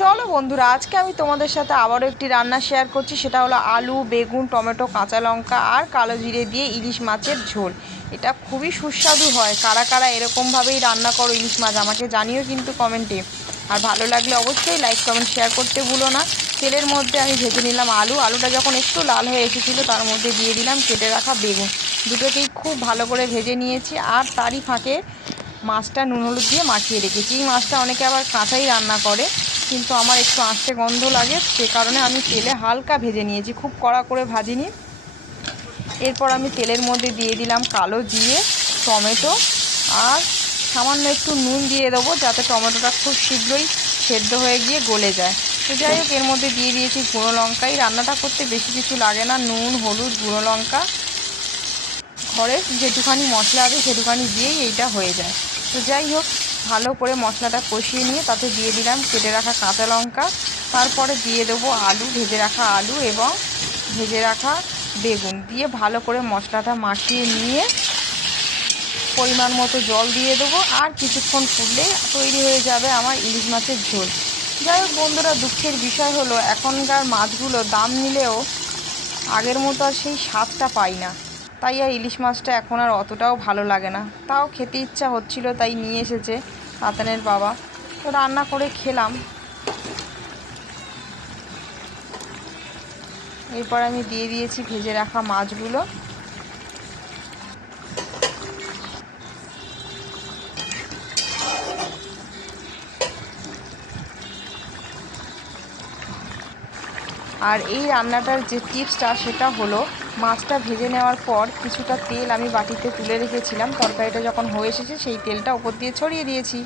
চলো বন্ধুরা, আজকে আমি তোমাদের সাথে আবারও একটি রান্না শেয়ার করছি। সেটা হলো আলু, বেগুন, টমেটো, কাঁচা লঙ্কা আর কালো জিরে দিয়ে ইলিশ মাছের ঝোল। এটা খুবই সুস্বাদু হয়। কারা কারা এরকমভাবেই রান্না করো ইলিশ মাছ আমাকে জানিও কিন্তু কমেন্টে। আর ভালো লাগলে অবশ্যই লাইক কমেন্ট শেয়ার করতে ভুলো না। তেলের মধ্যে আমি ভেজে নিলাম আলুটা যখন একটু লাল হয়ে এসেছিলো তার মধ্যে দিয়ে দিলাম কেটে রাখা বেগুন। দুটোকেই খুব ভালো করে ভেজে নিয়েছি। আর তারই ফাঁকে মাছটা নুন হলুদ দিয়ে মাখিয়ে রেখেছি। এই মাছটা অনেকে আবার কাঁচাই রান্না করে, কিন্তু আমার একটু আঁচটে গন্ধ লাগে, সে কারণে আমি তেলে হালকা ভেজে নিয়েছি, খুব কড়া করে ভাজিনি। এরপর আমি তেলের মধ্যে দিয়ে দিলাম কালো জিরে, টমেটো আর সামান্য একটু নুন দিয়ে দেবো, যাতে টমেটোটা খুব শীঘ্রই সেদ্ধ হয়ে গিয়ে গলে যায়। তো যাই হোক, এর মধ্যে দিয়ে দিয়েছি গুঁড়ো লঙ্কা। এই রান্নাটা করতে বেশি কিছু লাগে না, নুন, হলুদ, গুঁড়ো লঙ্কা, ঘরে যেটুখানি মশলা আছে সেটুখানি দিয়েই এইটা হয়ে যায়। তো যাই হোক, ভালো করে মশলাটা কষিয়ে নিয়ে তাতে দিয়ে দিলাম কেটে রাখা কাঁচা লঙ্কা। তারপরে দিয়ে দেবো ভেজে রাখা আলু এবং ভেজে রাখা বেগুন দিয়ে ভালো করে মশলাটা মাখিয়ে নিয়ে পরিমাণ মতো জল দিয়ে দেবো। আর কিছুক্ষণ ফুটলেই তৈরি হয়ে যাবে আমার ইলিশ মাছের ঝোল। যাই হোক বন্ধুরা, দুঃখের বিষয় হলো এখনকার মাছগুলো দাম নিলেও আগের মতো আর সেই স্বাদটা পাই না। তাই আর ইলিশ মাছটা এখন আর অতটাও ভালো লাগে না। তাও খেতে ইচ্ছা হচ্ছিল, তাই নিয়ে এসেছে তাতানের বাবা। তো রান্না করে খেলাম। এরপর আমি দিয়ে দিয়েছি ভেজে রাখা মাছগুলো। আর এই রান্নাটার যে টিপসটা সেটা হলো, মাছটা ভেজে নেওয়ার পর কিছুটা তেল আমি বাটিতে তুলে রেখেছিলাম, তরকারিটা যখন হয়ে এসেছে সেই তেলটা ওপর দিয়ে ছড়িয়ে দিয়েছি।